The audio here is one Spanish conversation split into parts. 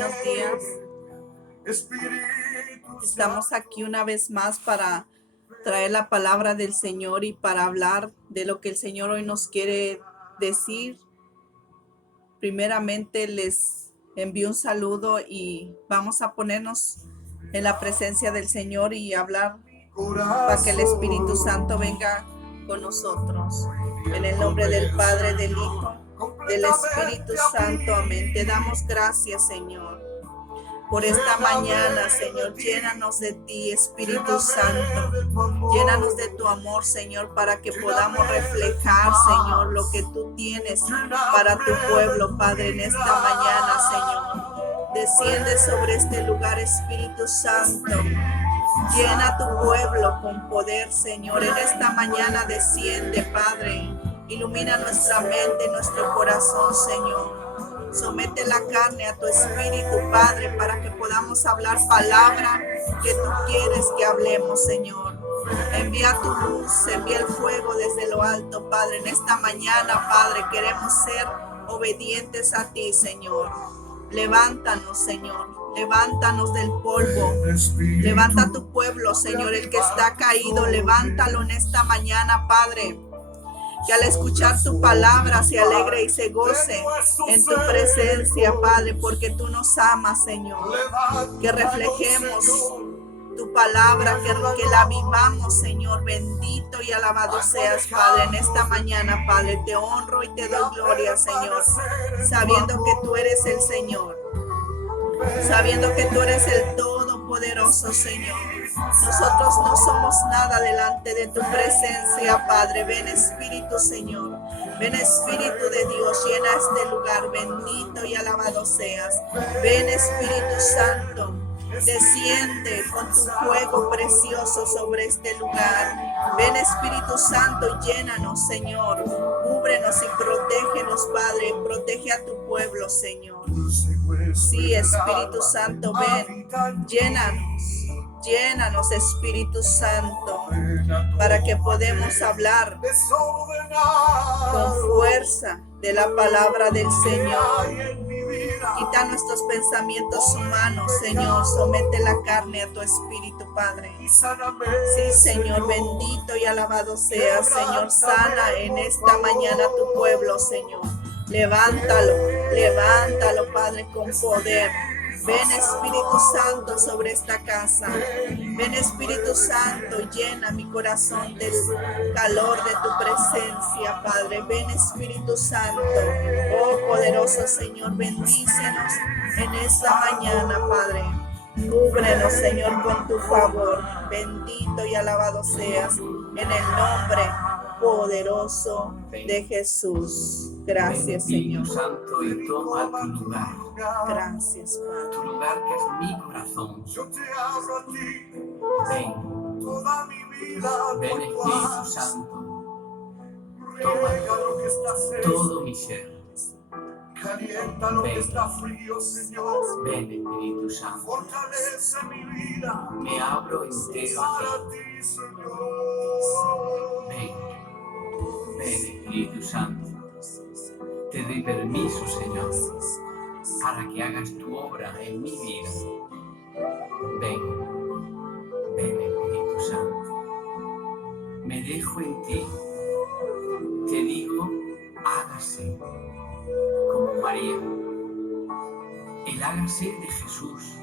buenos días. Estamos aquí una vez más para traer la palabra del Señor y para hablar de lo que el Señor hoy nos quiere decir. Primeramente les envío un saludo y vamos a ponernos en la presencia del Señor y hablar para que el Espíritu Santo venga con nosotros. En el nombre del Padre, del Hijo, del Espíritu Santo. Amén. Te damos gracias, Señor, por esta mañana, Señor. Llénanos de ti, Espíritu Santo. Llénanos de tu amor, Señor, para que podamos reflejar, Señor, lo que tú tienes para tu pueblo, Padre, en esta mañana, Señor. Desciende sobre este lugar, Espíritu Santo. Llena tu pueblo con poder, Señor. En esta mañana desciende, Padre. Ilumina nuestra mente, nuestro corazón, Señor. Somete la carne a tu espíritu, Padre, para que podamos hablar palabra que tú quieres que hablemos, Señor. Envía tu luz, envía el fuego desde lo alto, Padre. En esta mañana, Padre, queremos ser obedientes a ti, Señor. Levántanos, Señor. Levántanos del polvo. Levanta a tu pueblo, Señor, el que está caído. Levántalo en esta mañana, Padre. Que al escuchar tu palabra se alegre y se goce en tu presencia, Padre, porque tú nos amas, Señor. Que reflejemos tu palabra, que la vivamos, Señor. Bendito y alabado seas, Padre, en esta mañana, Padre. Te honro y te doy gloria, Señor, sabiendo que tú eres el Señor, sabiendo que tú eres el Todopoderoso, Señor. Nosotros no somos nada delante de tu presencia, Padre. Ven, Espíritu, Señor. Ven, Espíritu de Dios, llena este lugar. Bendito y alabado seas. Ven, Espíritu Santo. Desciende con tu fuego precioso sobre este lugar. Ven, Espíritu Santo, y llénanos, Señor. Cúbrenos y protégenos, Padre. Protege a tu pueblo, Señor. Sí, Espíritu Santo, ven. Llénanos. Llénanos, Espíritu Santo, para que podamos hablar con fuerza de la palabra del Señor. Quita nuestros pensamientos humanos, Señor. Somete la carne a tu Espíritu, Padre. Sí, Señor, bendito y alabado seas, Señor. Sana en esta mañana tu pueblo, Señor. Levántalo, levántalo, Padre, con poder. Ven, Espíritu Santo, sobre esta casa. Ven, Espíritu Santo, llena mi corazón del calor de tu presencia, Padre. Ven, Espíritu Santo. Oh, poderoso Señor, bendícenos en esta mañana, Padre. Cúbrenos, Señor, con tu favor. Bendito y alabado seas en el nombre poderoso de Jesús. Gracias, Señor. Santo, y toma tu lugar. Gracias, Padre. Tu lugar que es mi corazón. Ven. Ven, Espíritu Santo. Toma todo mi ser. Calienta lo que está frío, Señor. Ven, Espíritu Santo. Fortalece mi vida. Me abro entero a ti. Ven. Ven, Espíritu Santo. Te doy permiso, Señor, para que hagas tu obra en mi vida. Ven, ven, Espíritu Santo. Me dejo en ti. Te digo, hágase, como María. El hágase de Jesús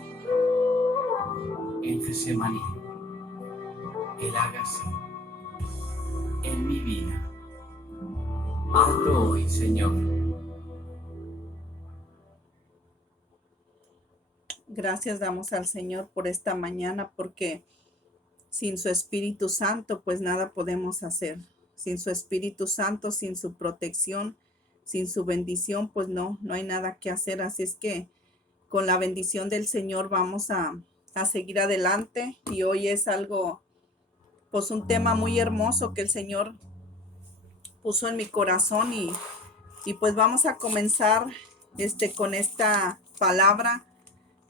en Getsemaní. El hágase en mi vida. Hazlo hoy, Señor. Gracias damos al Señor por esta mañana, porque sin su Espíritu Santo, pues nada podemos hacer. Sin su Espíritu Santo, sin su protección, sin su bendición, pues no hay nada que hacer. Así es que con la bendición del Señor vamos a seguir adelante. Y hoy es algo, pues un tema muy hermoso que el Señor puso en mi corazón y pues vamos a comenzar con esta palabra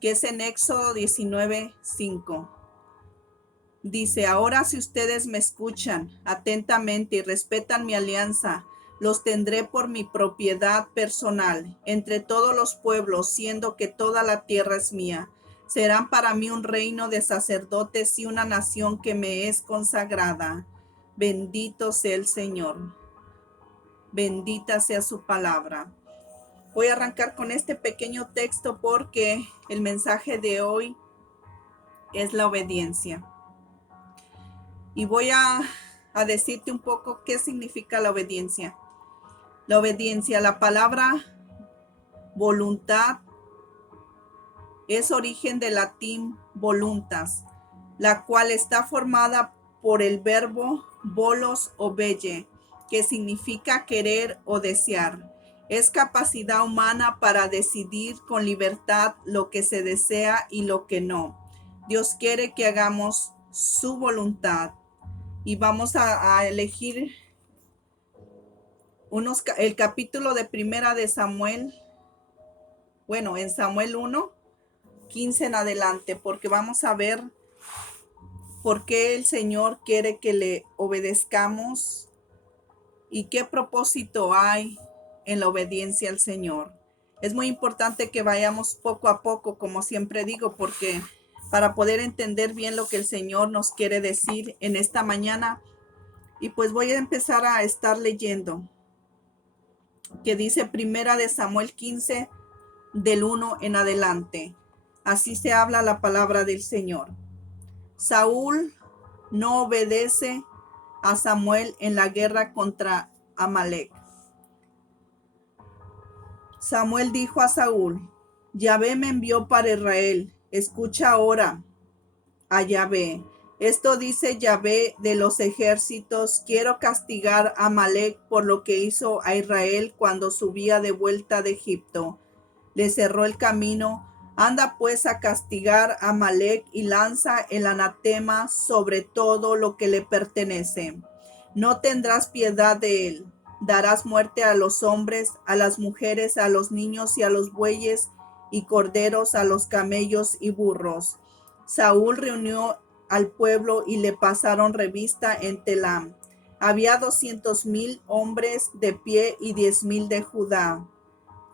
que es en Éxodo 19:5. Dice: ahora si ustedes me escuchan atentamente y respetan mi alianza, los tendré por mi propiedad personal entre todos los pueblos, siendo que toda la tierra es mía. Serán para mí un reino de sacerdotes y una nación que me es consagrada. Bendito sea el Señor. Bendita sea su palabra. Voy a arrancar con este pequeño texto porque el mensaje de hoy es la obediencia. Y voy a decirte un poco qué significa la obediencia. La obediencia, la palabra voluntad es origen del latín voluntas, la cual está formada por el verbo volos o velle, que significa querer o desear. Es capacidad humana para decidir con libertad lo que se desea y lo que no. Dios quiere que hagamos su voluntad. Y vamos a elegir el capítulo de Primera de Samuel, en Samuel 1, 15 en adelante, porque vamos a ver por qué el Señor quiere que le obedezcamos y qué propósito hay en la obediencia al Señor. Es muy importante que vayamos poco a poco, como siempre digo, porque para poder entender bien lo que el Señor nos quiere decir en esta mañana. Y pues voy a empezar a estar leyendo, que dice Primera de Samuel 15, del 1 en adelante. Así se habla la palabra del Señor. Saúl no obedece a Samuel en la guerra contra Amalec. Samuel dijo a Saúl: Yahvé me envió para Israel. Escucha ahora a Yahvé. Esto dice Yahvé de los ejércitos: quiero castigar a Amalec por lo que hizo a Israel cuando subía de vuelta de Egipto. Le cerró el camino. Anda pues a castigar a Amalec y lanza el anatema sobre todo lo que le pertenece. No tendrás piedad de él. Darás muerte a los hombres, a las mujeres, a los niños y a los bueyes y corderos, a los camellos y burros. Saúl reunió al pueblo y le pasaron revista en Telam. Había 200,000 hombres de pie y 10,000 de Judá.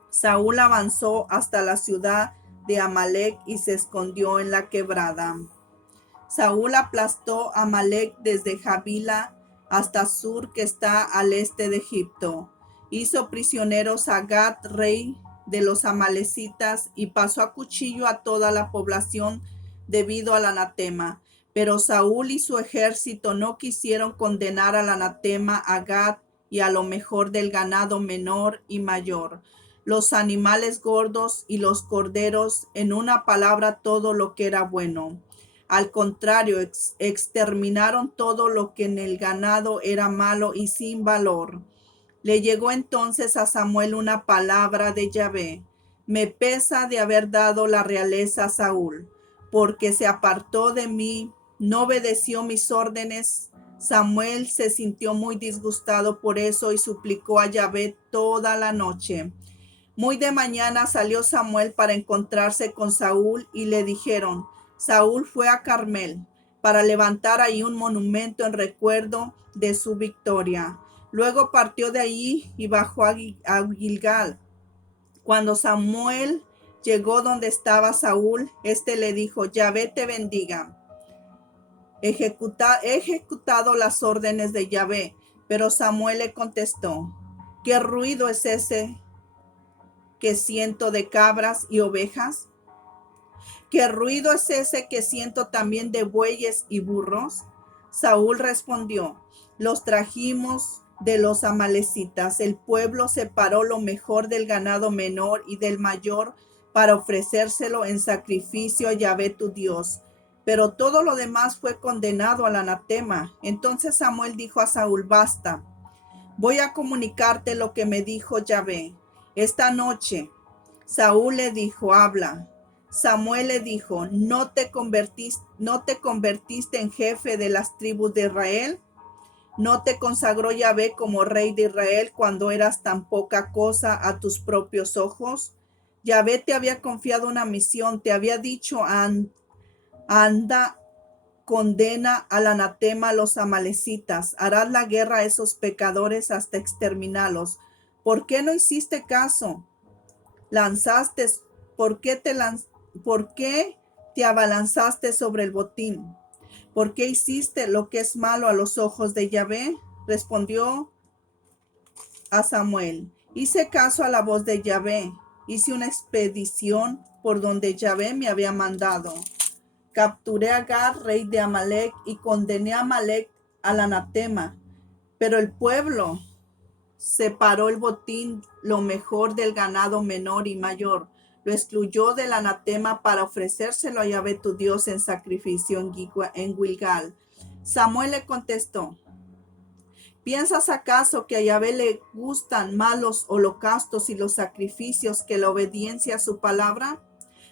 Saúl avanzó hasta la ciudad de Amalec y se escondió en la quebrada. Saúl aplastó a Amalec desde Javila hasta Sur, que está al este de Egipto. Hizo prisioneros a Gat, rey de los amalecitas, y pasó a cuchillo a toda la población debido al anatema. Pero Saúl y su ejército no quisieron condenar al anatema a Gat y a lo mejor del ganado menor y mayor, los animales gordos y los corderos, en una palabra, todo lo que era bueno. Al contrario, exterminaron todo lo que en el ganado era malo y sin valor. Le llegó entonces a Samuel una palabra de Yahvé: me pesa de haber dado la realeza a Saúl, porque se apartó de mí, no obedeció mis órdenes. Samuel se sintió muy disgustado por eso y suplicó a Yahvé toda la noche. Muy de mañana salió Samuel para encontrarse con Saúl y le dijeron: Saúl fue a Carmel para levantar ahí un monumento en recuerdo de su victoria. Luego partió de allí y bajó a Gilgal. Cuando Samuel llegó donde estaba Saúl, le dijo: Yahvé te bendiga. He ejecutado las órdenes de Yahvé. Pero Samuel le contestó: ¿qué ruido es ese que siento de cabras y ovejas? ¿Qué ruido es ese que siento también de bueyes y burros? Saúl respondió: los trajimos de los amalecitas. El pueblo separó lo mejor del ganado menor y del mayor para ofrecérselo en sacrificio a Yahvé tu Dios. Pero todo lo demás fue condenado al anatema. Entonces Samuel dijo a Saúl: basta, voy a comunicarte lo que me dijo Yahvé. Esta noche. Saúl le dijo: habla. Samuel le dijo: ¿No te convertiste en jefe de las tribus de Israel? ¿No te consagró Yahvé como rey de Israel cuando eras tan poca cosa a tus propios ojos? Yahvé te había confiado una misión, te había dicho: anda condena al anatema a los amalecitas. Harás la guerra a esos pecadores hasta exterminarlos. ¿Por qué no hiciste caso? Lanzaste, ¿por qué te abalanzaste sobre el botín? ¿Por qué hiciste lo que es malo a los ojos de Yahvé? Respondió a Samuel: hice caso a la voz de Yahvé. Hice una expedición por donde Yahvé me había mandado. Capturé a Agag, rey de Amalec, y condené a Amalec al anatema. Pero el pueblo separó el botín, lo mejor del ganado menor y mayor. Lo excluyó del anatema para ofrecérselo a Yahvé tu Dios en sacrificio en Gilgal. Samuel le contestó: ¿piensas acaso que a Yahvé le gustan más los holocaustos y los sacrificios que la obediencia a su palabra?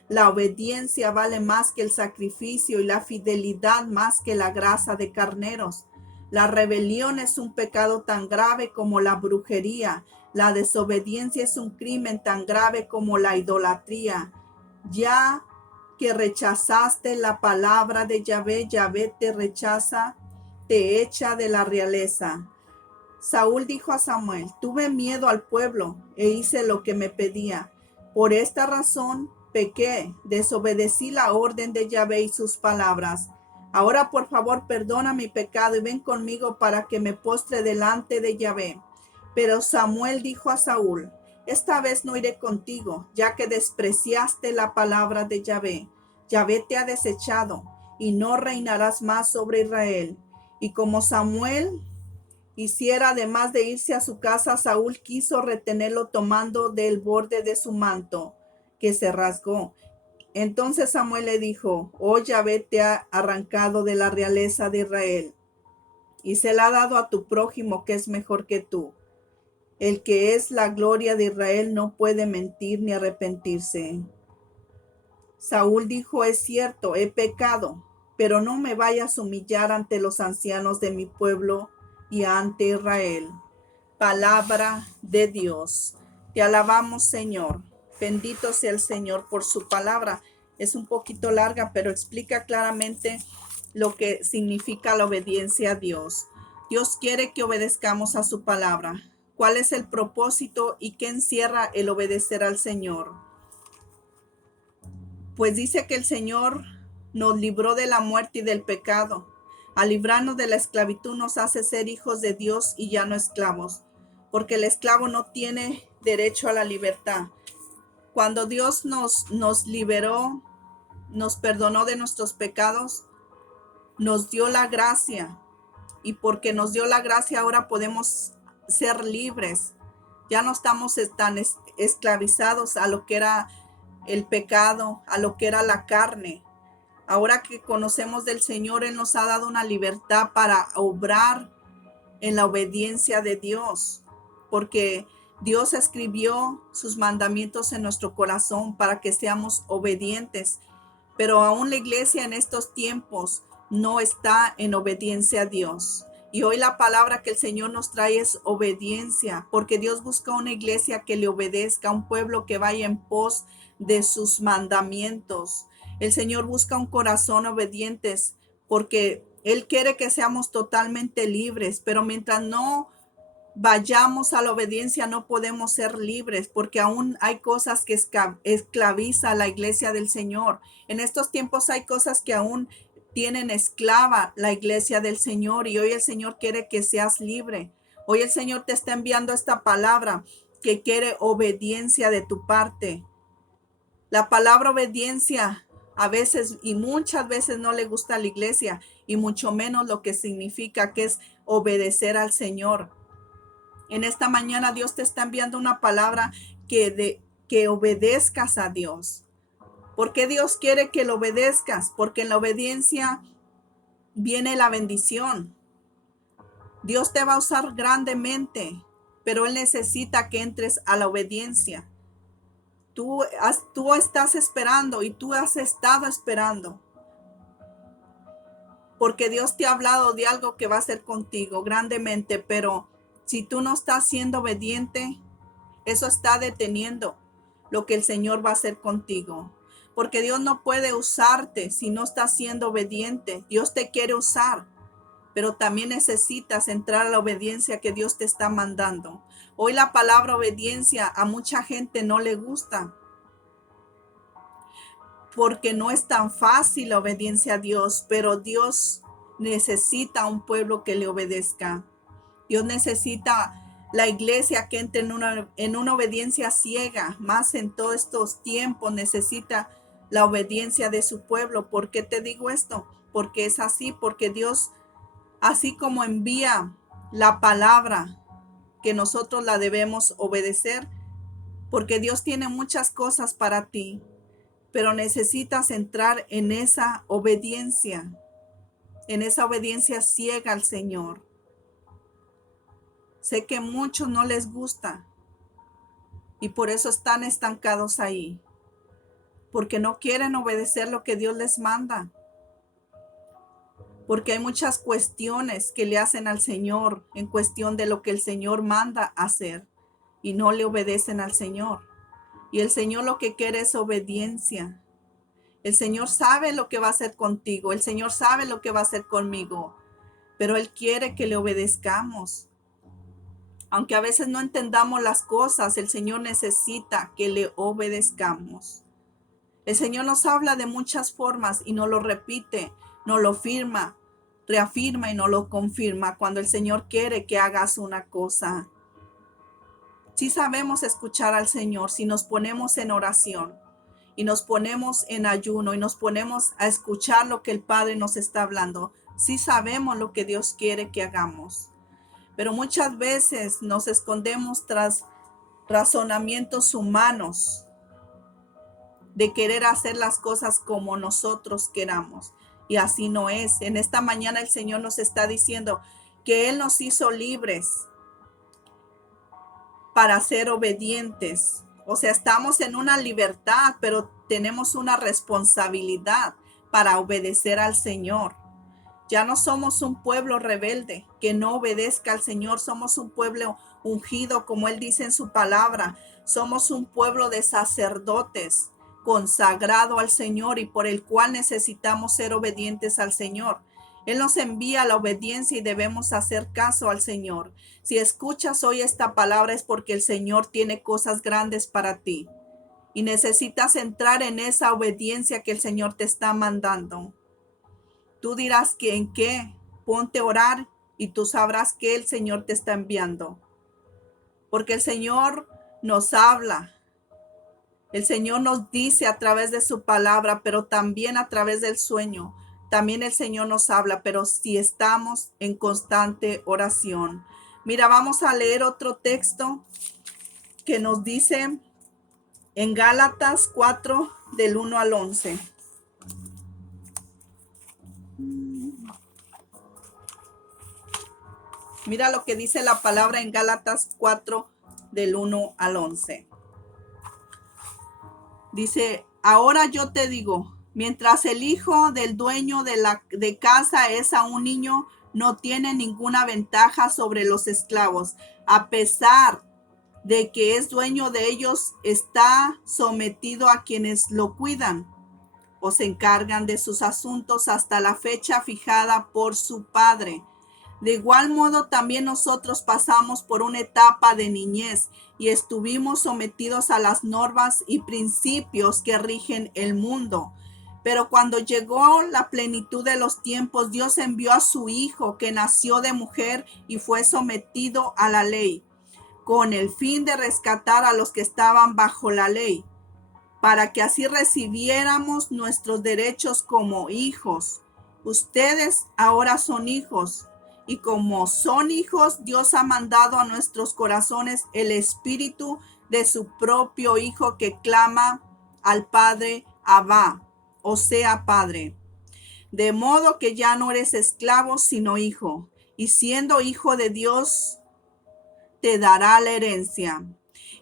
La obediencia vale más que el sacrificio y la fidelidad más que la grasa de carneros. La rebelión es un pecado tan grave como la brujería. La desobediencia es un crimen tan grave como la idolatría. Ya que rechazaste la palabra de Yahvé, Yahvé te rechaza, te echa de la realeza. Saúl dijo a Samuel: tuve miedo al pueblo e hice lo que me pedía. Por esta razón pequé, desobedecí la orden de Yahvé y sus palabras. Ahora, por favor, perdona mi pecado y ven conmigo para que me postre delante de Yahvé. Pero Samuel dijo a Saúl: esta vez no iré contigo, ya que despreciaste la palabra de Yahvé. Yahvé te ha desechado y no reinarás más sobre Israel. Y como Samuel hiciera, además de irse a su casa, Saúl quiso retenerlo tomando del borde de su manto, que se rasgó. Entonces Samuel le dijo: oh, Yahvé te ha arrancado de la realeza de Israel y se la ha dado a tu prójimo, que es mejor que tú. El que es la gloria de Israel no puede mentir ni arrepentirse. Saúl dijo: es cierto, he pecado, pero no me vayas a humillar ante los ancianos de mi pueblo y ante Israel. Palabra de Dios. Te alabamos, Señor. Bendito sea el Señor por su palabra. Es un poquito larga, pero explica claramente lo que significa la obediencia a Dios. Dios quiere que obedezcamos a su palabra. ¿Cuál es el propósito y qué encierra el obedecer al Señor? Pues dice que el Señor nos libró de la muerte y del pecado. Al librarnos de la esclavitud nos hace ser hijos de Dios y ya no esclavos, porque el esclavo no tiene derecho a la libertad. Cuando Dios nos liberó, nos perdonó de nuestros pecados, nos dio la gracia, y porque nos dio la gracia ahora podemos ser libres. Ya no estamos tan esclavizados a lo que era el pecado, a lo que era la carne. Ahora que conocemos del Señor, Él nos ha dado una libertad para obrar en la obediencia de Dios, porque Dios escribió sus mandamientos en nuestro corazón para que seamos obedientes. Pero aún la iglesia en estos tiempos no está en obediencia a Dios. Y hoy la palabra que el Señor nos trae es obediencia, porque Dios busca una iglesia que le obedezca, un pueblo que vaya en pos de sus mandamientos. El Señor busca un corazón obedientes, porque Él quiere que seamos totalmente libres, pero mientras no vayamos a la obediencia no podemos ser libres, porque aún hay cosas que esclaviza a la iglesia del Señor. En estos tiempos hay cosas que aún tienen esclava la iglesia del Señor, y hoy el Señor quiere que seas libre. Hoy el Señor te está enviando esta palabra que quiere obediencia de tu parte. La palabra obediencia a veces y muchas veces no le gusta a la iglesia, y mucho menos lo que significa que es obedecer al Señor. En esta mañana Dios te está enviando una palabra que obedezcas a Dios. ¿Por qué Dios quiere que lo obedezcas? Porque en la obediencia viene la bendición. Dios te va a usar grandemente, pero Él necesita que entres a la obediencia. Tú estás esperando y tú has estado esperando, porque Dios te ha hablado de algo que va a hacer contigo grandemente, pero si tú no estás siendo obediente, eso está deteniendo lo que el Señor va a hacer contigo. porque Dios no puede usarte si no estás siendo obediente. Dios te quiere usar, pero también necesitas entrar a la obediencia que Dios te está mandando. Hoy la palabra obediencia a mucha gente no le gusta, porque no es tan fácil la obediencia a Dios, pero Dios necesita un pueblo que le obedezca. Dios necesita la iglesia que entre en una obediencia ciega, más en todos estos tiempos necesita la obediencia de su pueblo. ¿Por qué te digo esto? Porque es así, porque Dios, así como envía la palabra, que nosotros la debemos obedecer, porque Dios tiene muchas cosas para ti, pero necesitas entrar en esa obediencia ciega al Señor. Sé que a muchos no les gusta y por eso están estancados ahí, porque no quieren obedecer lo que Dios les manda, porque hay muchas cuestiones que le hacen al Señor en cuestión de lo que el Señor manda hacer y no le obedecen al Señor. Y el Señor lo que quiere es obediencia. El Señor sabe lo que va a hacer contigo, el Señor sabe lo que va a hacer conmigo, pero Él quiere que le obedezcamos. Aunque a veces no entendamos las cosas, el Señor necesita que le obedezcamos. El Señor nos habla de muchas formas y nos lo repite, nos lo firma, reafirma y nos lo confirma cuando el Señor quiere que hagas una cosa. Si sabemos escuchar al Señor, si nos ponemos en oración y nos ponemos en ayuno y nos ponemos a escuchar lo que el Padre nos está hablando, si sabemos lo que Dios quiere que hagamos. Pero muchas veces nos escondemos tras razonamientos humanos de querer hacer las cosas como nosotros queramos. Y así no es. En esta mañana el Señor nos está diciendo que Él nos hizo libres para ser obedientes. O sea, estamos en una libertad, pero tenemos una responsabilidad para obedecer al Señor. Ya no somos un pueblo rebelde que no obedezca al Señor. Somos un pueblo ungido, como Él dice en su palabra. Somos un pueblo de sacerdotes consagrado al Señor y por el cual necesitamos ser obedientes al Señor. Él nos envía a la obediencia y debemos hacer caso al Señor. Si escuchas hoy esta palabra es porque el Señor tiene cosas grandes para ti y necesitas entrar en esa obediencia que el Señor te está mandando. Tú dirás que en qué, ponte a orar y tú sabrás que el Señor te está enviando. Porque el Señor nos habla. El Señor nos dice a través de su palabra, pero también a través del sueño. También el Señor nos habla, pero si estamos en constante oración. Mira, vamos a leer otro texto que nos dice en Gálatas 4, del 1 al 11. Mira lo que dice la palabra en Gálatas 4, del 1 al 11. Dice, ahora yo te digo, mientras el hijo del dueño de casa es aún niño, no tiene ninguna ventaja sobre los esclavos. A pesar de que es dueño de ellos, está sometido a quienes lo cuidan o se encargan de sus asuntos hasta la fecha fijada por su padre. De igual modo, también nosotros pasamos por una etapa de niñez y estuvimos sometidos a las normas y principios que rigen el mundo. Pero cuando llegó la plenitud de los tiempos, Dios envió a su Hijo, que nació de mujer y fue sometido a la ley, con el fin de rescatar a los que estaban bajo la ley, para que así recibiéramos nuestros derechos como hijos. Ustedes ahora son hijos. Y como son hijos, Dios ha mandado a nuestros corazones el espíritu de su propio Hijo que clama al Padre, Abba, o sea, Padre. De modo que ya no eres esclavo, sino hijo. Y siendo hijo de Dios, te dará la herencia.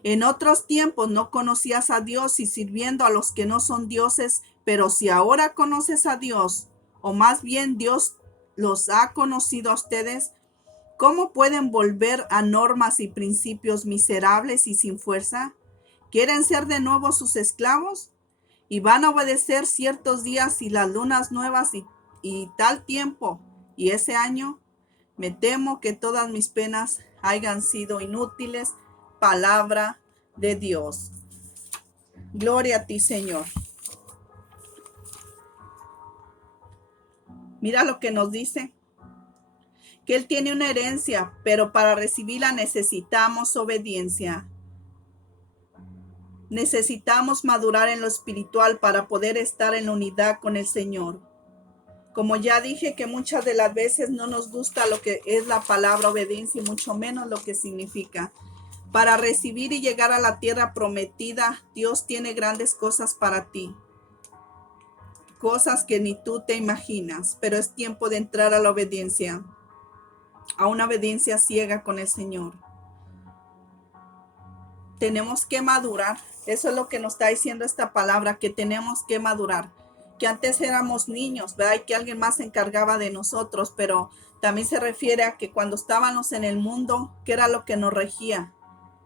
En otros tiempos no conocías a Dios y sirviendo a los que no son dioses, pero si ahora conoces a Dios, o más bien Dios los ha conocido a ustedes, ¿cómo pueden volver a normas y principios miserables y sin fuerza? ¿Quieren ser de nuevo sus esclavos? y van a obedecer ciertos días y las lunas nuevas y tal tiempo y ese año, me temo que todas mis penas hayan sido inútiles. Palabra de Dios. Gloria a ti, Señor. Mira lo que nos dice, que Él tiene una herencia, pero para recibirla necesitamos obediencia. Necesitamos madurar en lo espiritual para poder estar en la unidad con el Señor. Como ya dije, que muchas de las veces no nos gusta lo que es la palabra obediencia y mucho menos lo que significa. Para recibir y llegar a la tierra prometida, Dios tiene grandes cosas para ti. Cosas que ni tú te imaginas, pero es tiempo de entrar a la obediencia, a una obediencia ciega con el Señor. Tenemos que madurar. Eso es lo que nos está diciendo esta palabra, que tenemos que madurar. Que antes éramos niños, ¿verdad? Y que alguien más se encargaba de nosotros, pero también se refiere a que cuando estábamos en el mundo, ¿qué era lo que nos regía?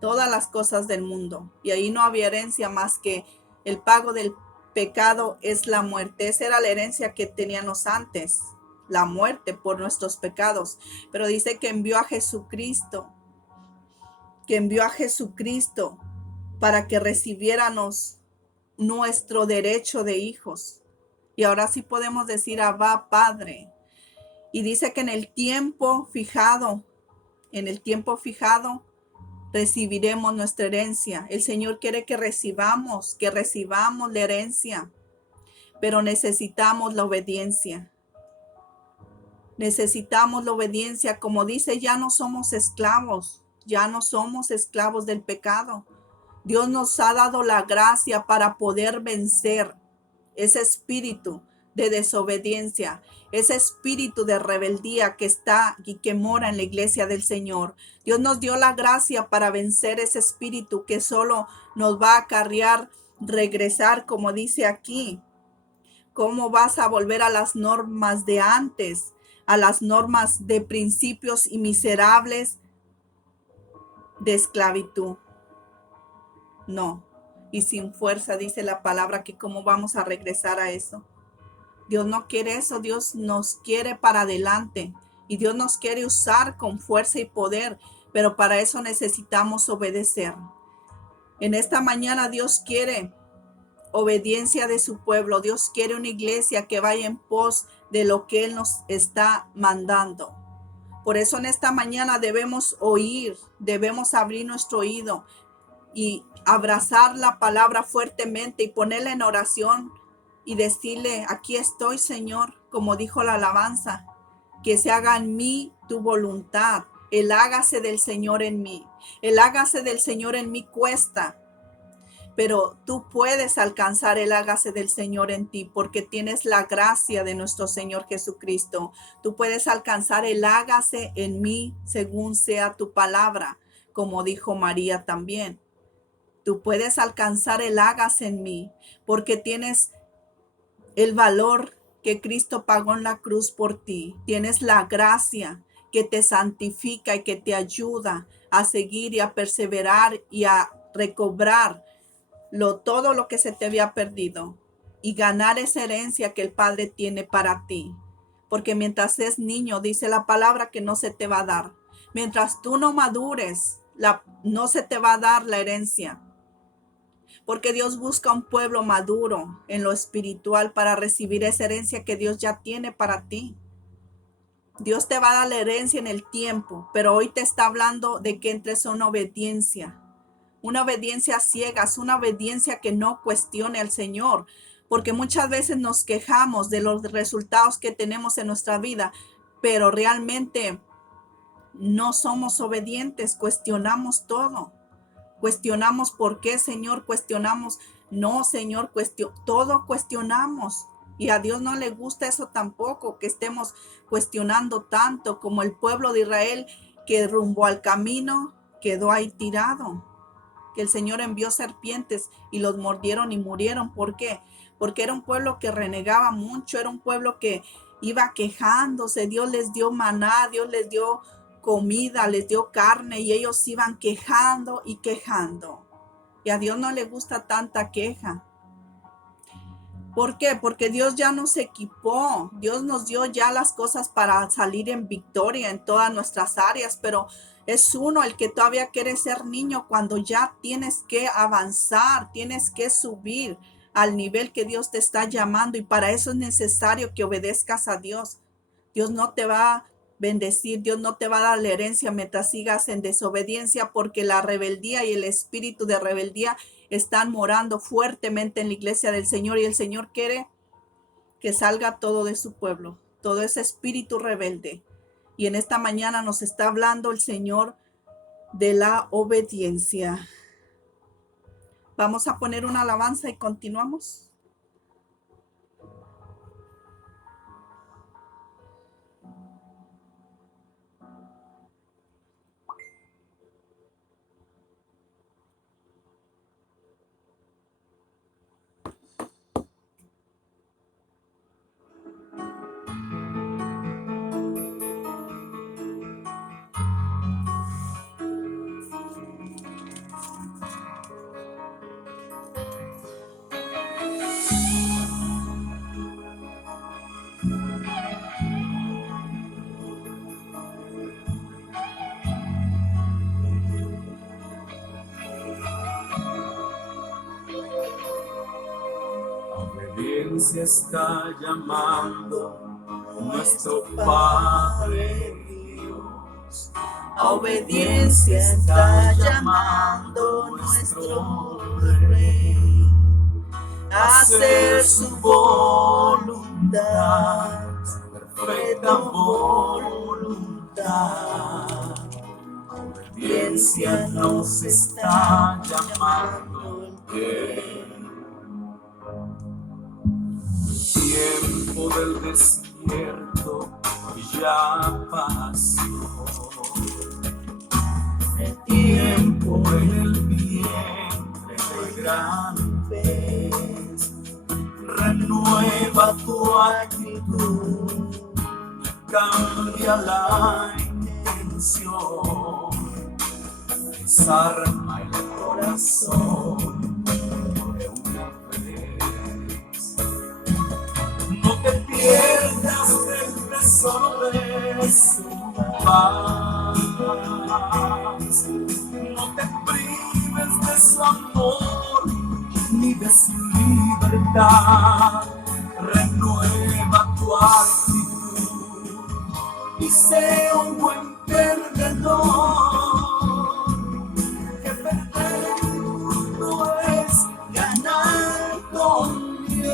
Todas las cosas del mundo. Y ahí no había herencia más que el pago del pecado es la muerte. Esa era la herencia que teníamos antes, la muerte por nuestros pecados. Pero dice que envió a Jesucristo, para que recibiéramos nuestro derecho de hijos. Y ahora sí podemos decir Abba, Padre. Y dice que en el tiempo fijado, recibiremos nuestra herencia. El Señor quiere que recibamos la herencia, pero necesitamos la obediencia. Necesitamos la obediencia. Como dice, ya no somos esclavos del pecado. Dios nos ha dado la gracia para poder vencer ese espíritu de desobediencia, ese espíritu de rebeldía que está y que mora en la iglesia del Señor. Dios nos dio la gracia para vencer ese espíritu que solo nos va a acarrear regresar, como dice aquí. ¿Cómo vas a volver a las normas de antes, a las normas de principios y miserables de esclavitud? No. Y sin fuerza dice la palabra que cómo vamos a regresar a eso. Dios no quiere eso. Dios nos quiere para adelante y Dios nos quiere usar con fuerza y poder, pero para eso necesitamos obedecer. En esta mañana Dios quiere obediencia de su pueblo. Dios quiere una iglesia que vaya en pos de lo que Él nos está mandando. Por eso en esta mañana debemos oír, debemos abrir nuestro oído y abrazar la palabra fuertemente y ponerla en oración y decirle, aquí estoy, Señor, como dijo la alabanza, que se haga en mí tu voluntad. El hágase del Señor en mí. El hágase del Señor en mí cuesta, pero tú puedes alcanzar el hágase del Señor en ti porque tienes la gracia de nuestro Señor Jesucristo. Tú puedes alcanzar el hágase en mí según sea tu palabra, como dijo María también. Tú puedes alcanzar el hágase en mí porque tienes el valor que Cristo pagó en la cruz por ti. Tienes la gracia que te santifica y que te ayuda a seguir y a perseverar y a recobrar todo lo que se te había perdido y ganar esa herencia que el Padre tiene para ti. Porque mientras es niño, dice la palabra que no se te va a dar. Mientras tú no madures, no se te va a dar la herencia. Porque Dios busca un pueblo maduro en lo espiritual para recibir esa herencia que Dios ya tiene para ti. Dios te va a dar la herencia en el tiempo, pero hoy te está hablando de que entres en una obediencia ciega, es una obediencia que no cuestione al Señor, porque muchas veces nos quejamos de los resultados que tenemos en nuestra vida, pero realmente no somos obedientes, cuestionamos todo. Cuestionamos por qué, Señor, cuestionamos. No, Señor, todo cuestionamos. Y a Dios no le gusta eso tampoco, que estemos cuestionando tanto como el pueblo de Israel que rumbo al camino quedó ahí tirado. Que el Señor envió serpientes y los mordieron y murieron. ¿Por qué? Porque era un pueblo que renegaba mucho, era un pueblo que iba quejándose. Dios les dio maná, Dios les dio comida, les dio carne y ellos iban quejando y quejando. Y a Dios no le gusta tanta queja. ¿Por qué? Porque Dios ya nos equipó, Dios nos dio ya las cosas para salir en victoria en todas nuestras áreas, pero es uno el que todavía quiere ser niño cuando ya tienes que avanzar, tienes que subir al nivel que Dios te está llamando, y para eso es necesario que obedezcas a Dios. Dios no te va a bendecir, Dios no te va a dar la herencia mientras sigas en desobediencia, porque la rebeldía y el espíritu de rebeldía están morando fuertemente en la iglesia del Señor, y el Señor quiere que salga todo de su pueblo, todo ese espíritu rebelde. Y en esta mañana nos está hablando el Señor de la obediencia. Vamos a poner una alabanza y continuamos. Obediencia está llamando nuestro Padre Dios. Obediencia está llamando nuestro Rey a hacer su voluntad, perfecta voluntad. Obediencia nos está llamando el tiempo del desierto ya pasó. El Tiempo en el vientre del gran pez. Renueva tu actitud, cambia la intención, desarma el corazón de una vez. No te pierdas del tesoro de su paz, no te prives de su amor ni de su libertad. Renueva tu actitud y sé un buen perdedor, que perder no es ganar con Dios.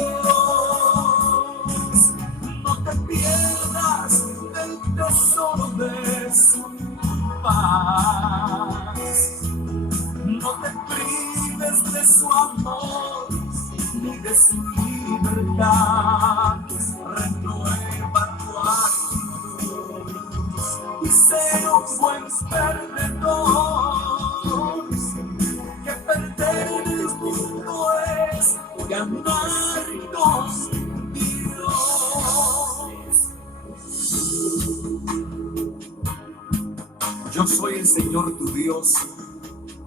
No te pierdas del tesoro de su paz, no te prives de su amor ni de su libertad. Renueva tu actitud y sé un buen perdedor, que perder no es ganar con Dios. Yo soy el Señor tu Dios,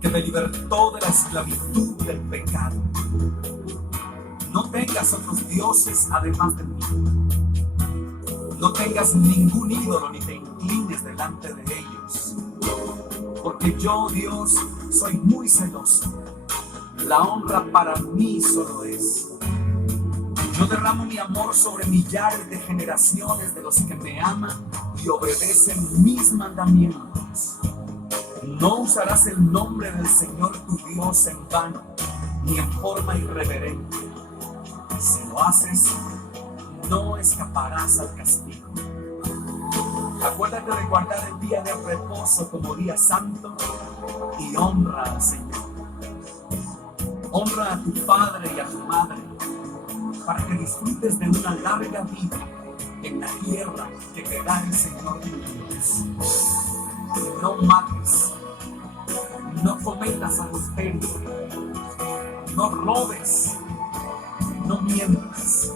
que me libertó de la esclavitud del pecado. No tengas otros dioses además de mí. No tengas ningún ídolo ni te inclines delante de ellos. Porque yo, Dios, soy muy celoso. La honra para mí solo es. Yo derramo mi amor sobre millares de generaciones de los que me aman y obedecen mis mandamientos. No usarás el nombre del Señor tu Dios en vano, ni en forma irreverente. Si lo haces, no escaparás al castigo. Acuérdate de guardar el día de reposo como día santo y honra al Señor. Honra a tu padre y a tu madre, para que disfrutes de una larga vida en la tierra que te da el Señor tu Dios. No mates, no cometas adulterio, no robes, no mientas,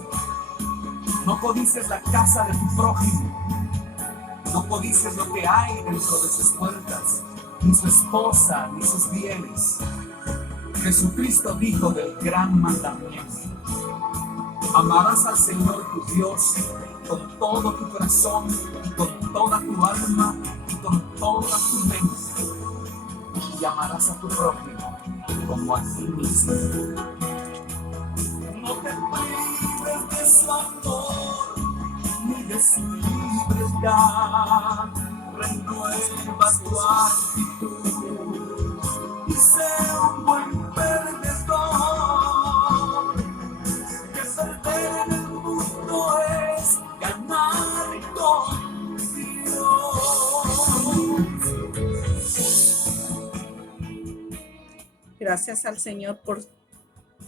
no codicies la casa de tu prójimo, no codicies lo que hay dentro de sus puertas, ni su esposa, ni sus bienes. Jesucristo dijo del gran mandamiento: Amarás al Señor tu Dios con todo tu corazón, con toda tu alma y con toda tu mente. Y amarás a tu prójimo como a ti mismo. No te prives de su amor ni de su libertad. Renueva tu actitud y sé un buen perdedor. Que perder en el mundo es ganar con Dios. Gracias al Señor por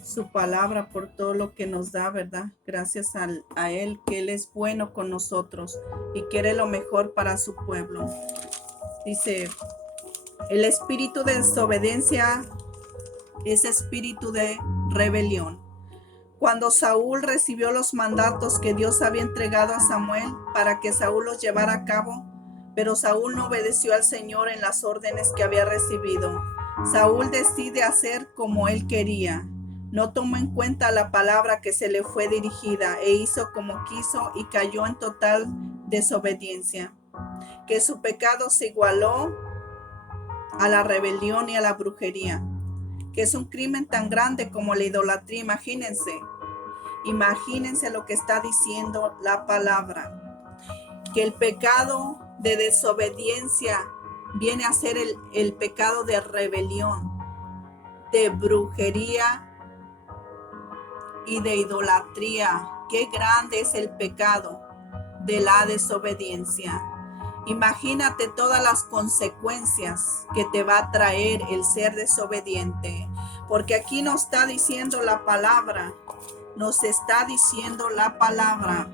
su palabra, por todo lo que nos da, ¿verdad? Gracias a Él, que Él es bueno con nosotros y quiere lo mejor para su pueblo. Dice, el espíritu de desobediencia es espíritu de rebelión. Cuando Saúl recibió los mandatos que Dios había entregado a Samuel para que Saúl los llevara a cabo, pero Saúl no obedeció al Señor en las órdenes que había recibido. Saúl decide hacer como él quería. No tomó en cuenta la palabra que se le fue dirigida e hizo como quiso y cayó en total desobediencia. Que su pecado se igualó a la rebelión y a la brujería, que es un crimen tan grande como la idolatría. Imagínense lo que está diciendo la palabra, que el pecado de desobediencia viene a ser el pecado de rebelión, de brujería y de idolatría. Qué grande es el pecado de la desobediencia. Imagínate todas las consecuencias que te va a traer el ser desobediente, porque aquí nos está diciendo la palabra, nos está diciendo la palabra.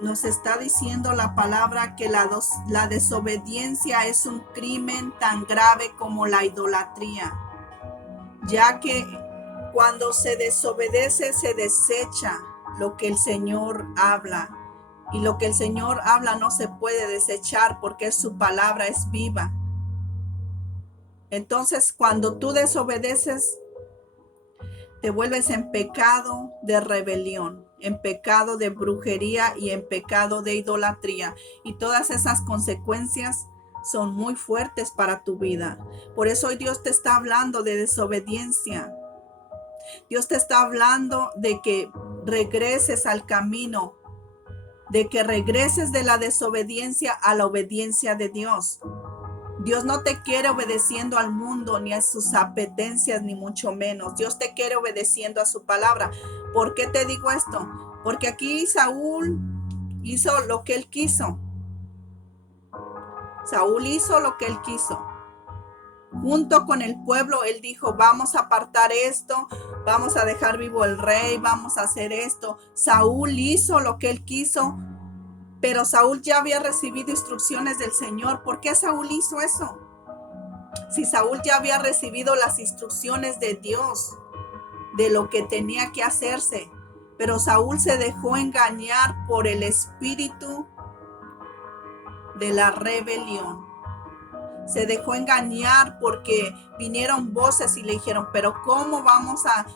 Nos está diciendo la palabra que la desobediencia es un crimen tan grave como la idolatría, ya que cuando se desobedece se desecha lo que el Señor habla, y lo que el Señor habla no se puede desechar porque su palabra es viva. Entonces, cuando tú desobedeces, te vuelves en pecado de rebelión, en pecado de brujería y en pecado de idolatría. Y todas esas consecuencias son muy fuertes para tu vida. Por eso hoy Dios te está hablando de desobediencia. Dios te está hablando de que regreses al camino, de que regreses de la desobediencia a la obediencia de Dios. Dios no te quiere obedeciendo al mundo ni a sus apetencias, ni mucho menos. Dios te quiere obedeciendo a su palabra. ¿Por qué te digo esto? Porque aquí Saúl hizo lo que él quiso. Saúl hizo lo que él quiso. Junto con el pueblo, él dijo, vamos a apartar esto, vamos a dejar vivo el rey, vamos a hacer esto. Saúl hizo lo que él quiso, pero Saúl ya había recibido instrucciones del Señor. ¿Por qué Saúl hizo eso? Si Saúl ya había recibido las instrucciones de Dios, de lo que tenía que hacerse, pero Saúl se dejó engañar por el espíritu de la rebelión. Se dejó engañar porque vinieron voces y le dijeron, pero ¿cómo vamos a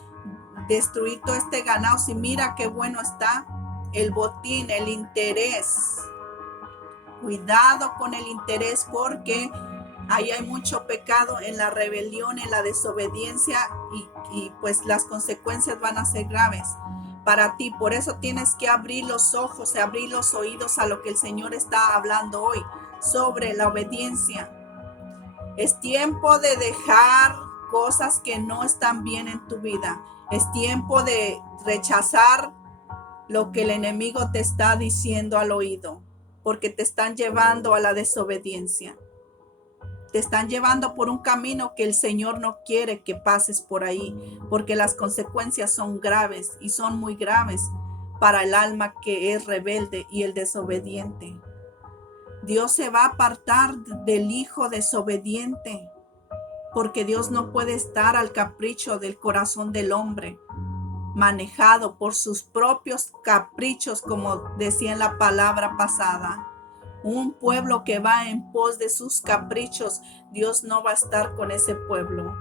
destruir todo este ganado si mira qué bueno está el botín, el interés? Cuidado con el interés, porque ahí hay mucho pecado en la rebelión, en la desobediencia, y pues las consecuencias van a ser graves para ti. Por eso tienes que abrir los ojos, abrir los oídos a lo que el Señor está hablando hoy sobre la obediencia. Es tiempo de dejar cosas que no están bien en tu vida. Es tiempo de rechazar lo que el enemigo te está diciendo al oído, porque te están llevando a la desobediencia. Te están llevando por un camino que el Señor no quiere que pases por ahí, porque las consecuencias son graves y son muy graves para el alma que es rebelde y el desobediente. Dios se va a apartar del hijo desobediente, porque Dios no puede estar al capricho del corazón del hombre, manejado por sus propios caprichos, como decía en la palabra pasada. Un pueblo que va en pos de sus caprichos, Dios no va a estar con ese pueblo.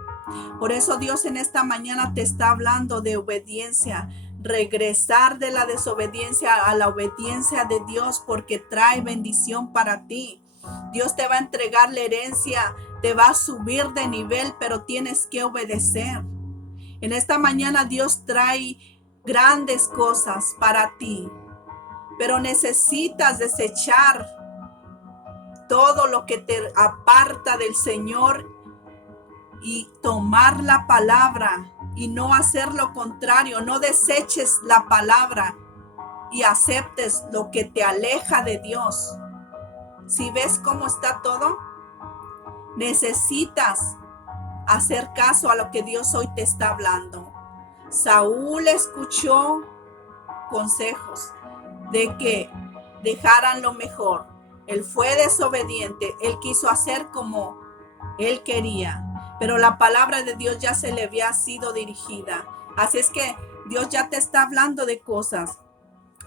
Por eso Dios en esta mañana te está hablando de obediencia. Regresar de la desobediencia a la obediencia de Dios, porque trae bendición para ti. Dios te va a entregar la herencia, te va a subir de nivel, pero tienes que obedecer. En esta mañana Dios trae grandes cosas para ti, pero necesitas desechar todo lo que te aparta del Señor y tomar la palabra y no hacer lo contrario. No deseches la palabra y aceptes lo que te aleja de Dios. Si ves cómo está todo, necesitas hacer caso a lo que Dios hoy te está hablando. Saúl escuchó consejos de que dejaran lo mejor. Él fue desobediente, él quiso hacer como él quería, pero la palabra de Dios ya se le había sido dirigida. Así es que Dios ya te está hablando de cosas.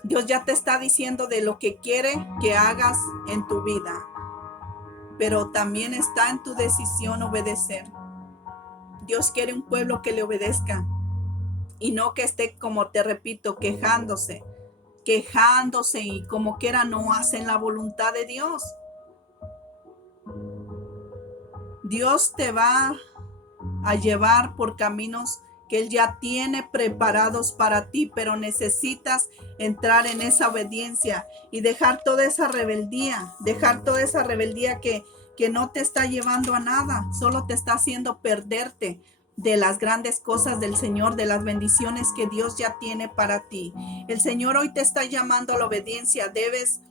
Dios ya te está diciendo de lo que quiere que hagas en tu vida, pero también está en tu decisión obedecer. Dios quiere un pueblo que le obedezca y no que esté, como te repito, quejándose y como quiera no hacen la voluntad de Dios. Dios te va a llevar por caminos que Él ya tiene preparados para ti, pero necesitas entrar en esa obediencia y dejar toda esa rebeldía, que no te está llevando a nada, solo te está haciendo perderte de las grandes cosas del Señor, de las bendiciones que Dios ya tiene para ti. El Señor hoy te está llamando a la obediencia. Debes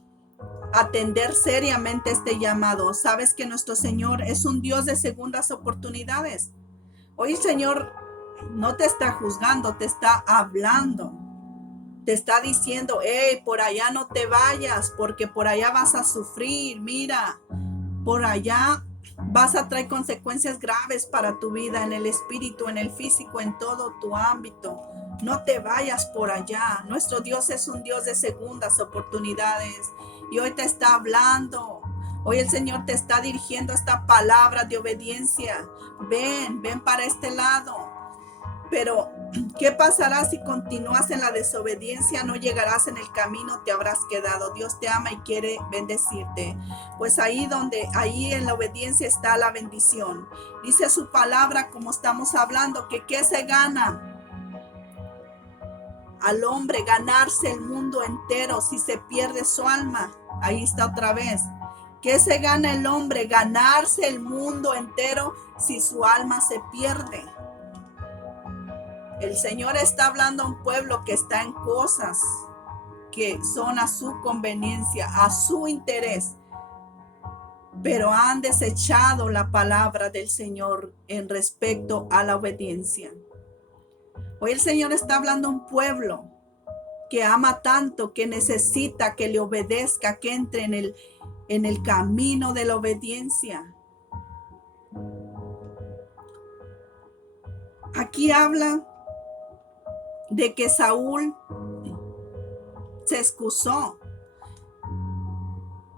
atender seriamente este llamado. Sabes que nuestro Señor es un Dios de segundas oportunidades. Hoy el Señor no te está juzgando, te está hablando. Te está diciendo, hey, por allá no te vayas, porque por allá vas a sufrir. Mira, por allá vas a traer consecuencias graves para tu vida, en el espíritu, en el físico, en todo tu ámbito. No te vayas por allá. Nuestro Dios es un Dios de segundas oportunidades. Y hoy te está hablando. Hoy el Señor te está dirigiendo esta palabra de obediencia. Ven para este lado. Pero, ¿qué pasará si continúas en la desobediencia? No llegarás en el camino, te habrás quedado. Dios te ama y quiere bendecirte. Pues ahí en la obediencia está la bendición. Dice su palabra, como estamos hablando, que ¿qué se gana al hombre ganarse el mundo entero si se pierde su alma? Ahí está otra vez. ¿Qué se gana el hombre ganarse el mundo entero si su alma se pierde? El Señor está hablando a un pueblo que está en cosas que son a su conveniencia, a su interés, pero han desechado la palabra del Señor en respecto a la obediencia. Hoy el Señor está hablando a un pueblo que ama tanto, que necesita que le obedezca, que entre en el camino de la obediencia. Aquí habla de que Saúl se excusó.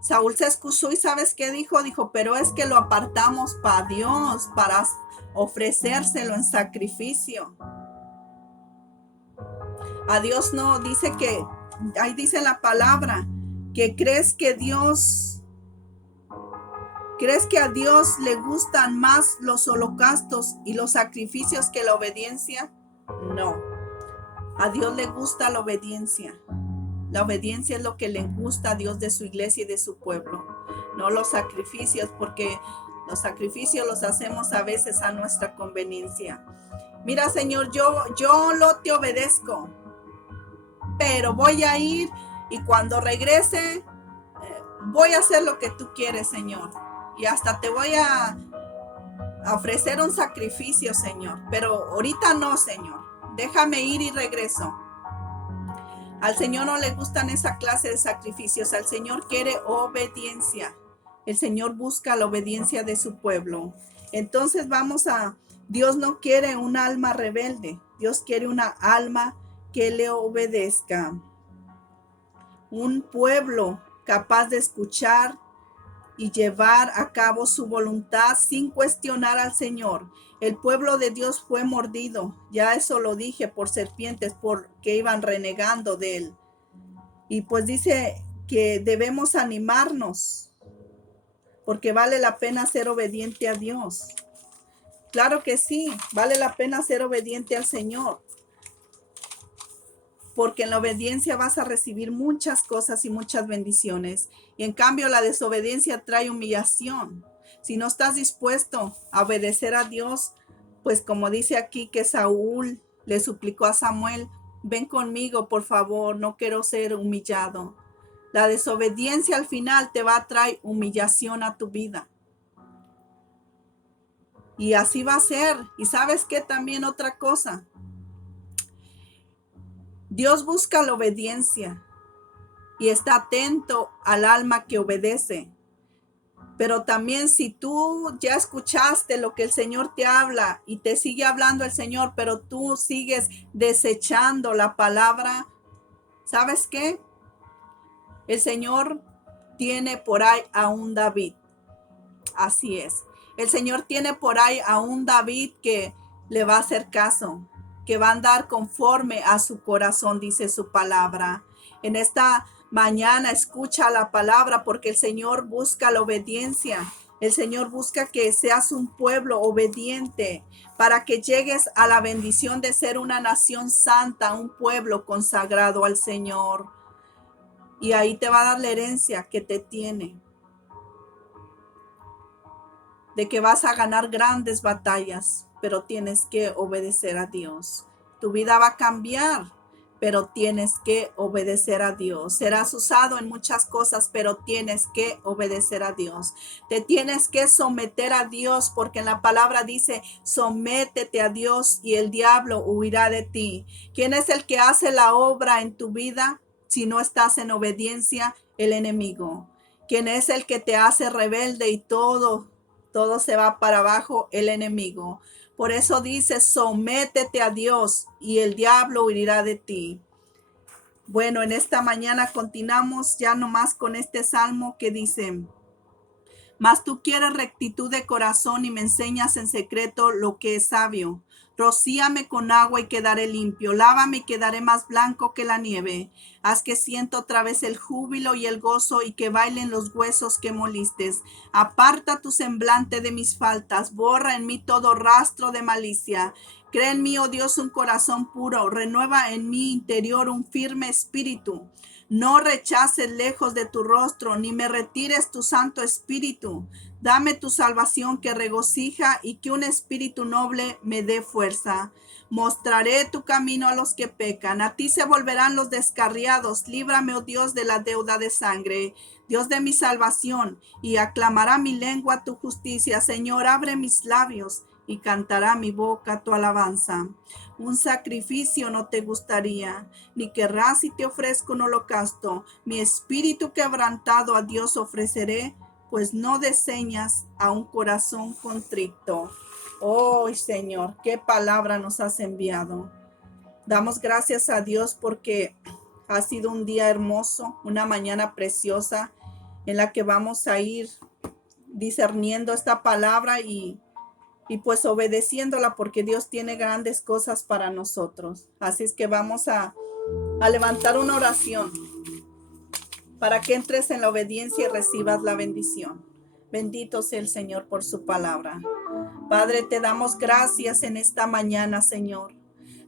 Saúl se excusó y ¿sabes qué dijo? Dijo, pero es que lo apartamos para Dios, para ofrecérselo en sacrificio. A Dios no, dice que, ahí dice la palabra, que crees que a Dios le gustan más los holocaustos y los sacrificios que la obediencia. No. A Dios le gusta la obediencia. La obediencia es lo que le gusta a Dios de su iglesia y de su pueblo. No los sacrificios, porque los sacrificios los hacemos a veces a nuestra conveniencia. Mira, Señor, yo te obedezco, pero voy a ir y cuando regrese voy a hacer lo que tú quieres, Señor. Y hasta te voy a ofrecer un sacrificio, Señor. Pero ahorita no, Señor. Déjame ir y regreso. Al Señor no le gustan esa clase de sacrificios. Al Señor quiere obediencia. El Señor busca la obediencia de su pueblo. Entonces Dios no quiere un alma rebelde. Dios quiere una alma que le obedezca. Un pueblo capaz de escuchar y llevar a cabo su voluntad sin cuestionar al Señor. El pueblo de Dios fue mordido, ya eso lo dije, por serpientes, porque iban renegando de él. Y pues dice que debemos animarnos, porque vale la pena ser obediente a Dios. Claro que sí, vale la pena ser obediente al Señor, porque en la obediencia vas a recibir muchas cosas y muchas bendiciones. Y en cambio la desobediencia trae humillación. Si no estás dispuesto a obedecer a Dios, pues como dice aquí que Saúl le suplicó a Samuel, ven conmigo, por favor, no quiero ser humillado. La desobediencia al final te va a traer humillación a tu vida. Y así va a ser. Y sabes qué, también otra cosa. Dios busca la obediencia y está atento al alma que obedece. Pero también si tú ya escuchaste lo que el Señor te habla y te sigue hablando el Señor, pero tú sigues desechando la palabra, ¿sabes qué? El Señor tiene por ahí a un David. Así es. El Señor tiene por ahí a un David que le va a hacer caso, que va a andar conforme a su corazón, dice su palabra. En esta mañana escucha la palabra, porque el Señor busca la obediencia. El Señor busca que seas un pueblo obediente para que llegues a la bendición de ser una nación santa, un pueblo consagrado al Señor. Y ahí te va a dar la herencia que te tiene, de que vas a ganar grandes batallas, pero tienes que obedecer a Dios. Tu vida va a cambiar, pero tienes que obedecer a Dios. Serás usado en muchas cosas, pero tienes que obedecer a Dios. Te tienes que someter a Dios, porque en la palabra dice, sométete a Dios y el diablo huirá de ti. ¿Quién es el que hace la obra en tu vida si no estás en obediencia? El enemigo. ¿Quién es el que te hace rebelde y todo se va para abajo? El enemigo. Por eso dice, sométete a Dios y el diablo huirá de ti. Bueno, en esta mañana continuamos ya nomás con este salmo que dice, mas tú quieres rectitud de corazón y me enseñas en secreto lo que es sabio. Rocíame con agua y quedaré limpio. Lávame y quedaré más blanco que la nieve. Haz que sienta otra vez el júbilo y el gozo y que bailen los huesos que molistes. Aparta tu semblante de mis faltas. Borra en mí todo rastro de malicia. Crea en mí, oh Dios, un corazón puro. Renueva en mi interior un firme espíritu. No rechaces lejos de tu rostro, ni me retires tu Santo Espíritu. Dame tu salvación que regocija y que un espíritu noble me dé fuerza. Mostraré tu camino a los que pecan. A ti se volverán los descarriados. Líbrame, oh Dios, de la deuda de sangre, Dios de mi salvación, y aclamará mi lengua tu justicia. Señor, abre mis labios y cantará mi boca tu alabanza. Un sacrificio no te gustaría, ni querrás si te ofrezco un holocausto. Mi espíritu quebrantado a Dios ofreceré, pues no deseñas a un corazón contrito. Oh Señor, qué palabra nos has enviado. Damos gracias a Dios porque ha sido un día hermoso, una mañana preciosa en la que vamos a ir discerniendo esta palabra y pues obedeciéndola, porque Dios tiene grandes cosas para nosotros. Así es que vamos a levantar una oración para que entres en la obediencia y recibas la bendición. Bendito sea el Señor por su palabra. Padre, te damos gracias en esta mañana, Señor.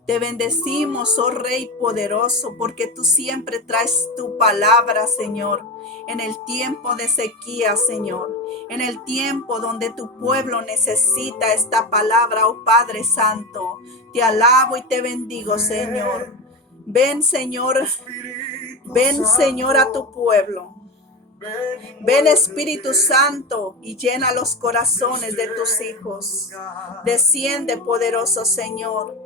Te bendecimos, oh Rey poderoso, porque tú siempre traes tu palabra, Señor, en el tiempo de sequía, Señor, en el tiempo donde tu pueblo necesita esta palabra, oh Padre Santo. Te alabo y te bendigo, Señor. Ven, Señor, a tu pueblo. Ven, Espíritu Santo, y llena los corazones de tus hijos. Desciende, poderoso Señor,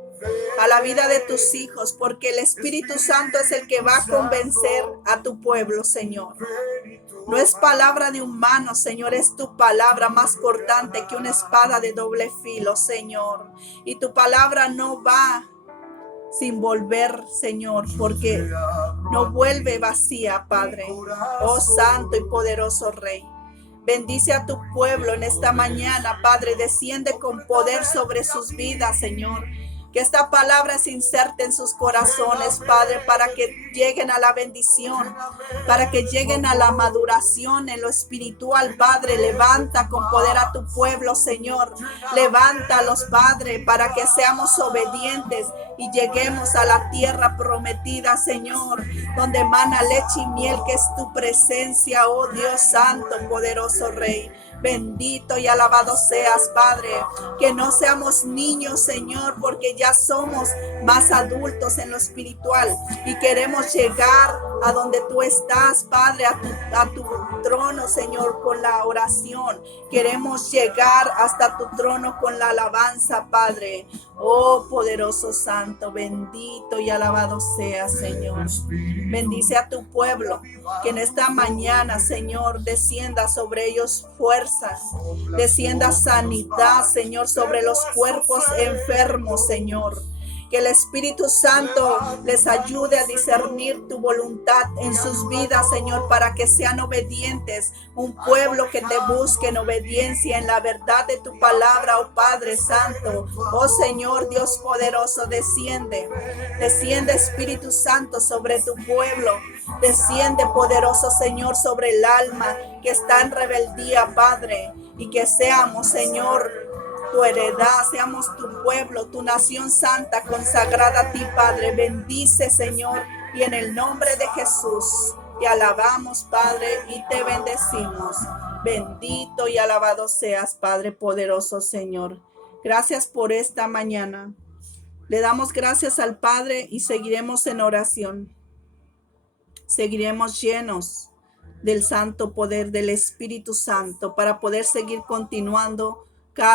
a la vida de tus hijos, porque el Espíritu Santo es el que va a convencer a tu pueblo, Señor. No es palabra de humano, Señor, es tu palabra más cortante que una espada de doble filo, Señor. Y tu palabra no va sin volver, Señor, porque no vuelve vacía, Padre. Oh Santo y poderoso Rey. Bendice a tu pueblo en esta mañana, Padre. Desciende con poder sobre sus vidas, Señor. Que esta palabra se inserte en sus corazones, Padre, para que lleguen a la bendición, para que lleguen a la maduración en lo espiritual, Padre. Levanta con poder a tu pueblo, Señor. Levántalos, Padre, para que seamos obedientes y lleguemos a la tierra prometida, Señor, donde emana leche y miel, que es tu presencia, oh Dios santo, poderoso Rey. Bendito y alabado seas, Padre. Que no seamos niños, Señor, porque ya somos más adultos en lo espiritual y queremos llegar a donde tú estás, Padre, a tu trono, Señor, con la oración. Queremos llegar hasta tu trono con la alabanza, Padre. Oh, poderoso santo, bendito y alabado seas, Señor. Bendice a tu pueblo, que en esta mañana, Señor, descienda sobre ellos fuerzas, descienda sanidad, Señor, sobre los cuerpos enfermos, Señor. Que el Espíritu Santo les ayude a discernir tu voluntad en sus vidas, Señor, para que sean obedientes. Un pueblo que te busque en obediencia, en la verdad de tu palabra, oh Padre Santo. Oh Señor, Dios poderoso, desciende. Desciende, Espíritu Santo, sobre tu pueblo. Desciende, poderoso Señor, sobre el alma que está en rebeldía, Padre. Y que seamos, Señor, tu heredad, seamos tu pueblo, tu nación santa, consagrada a ti, Padre. Bendice, Señor, y en el nombre de Jesús te alabamos, Padre, y te bendecimos. Bendito y alabado seas, Padre poderoso, Señor. Gracias por esta mañana. Le damos gracias al Padre y seguiremos en oración. Seguiremos llenos del santo poder del Espíritu Santo para poder seguir continuando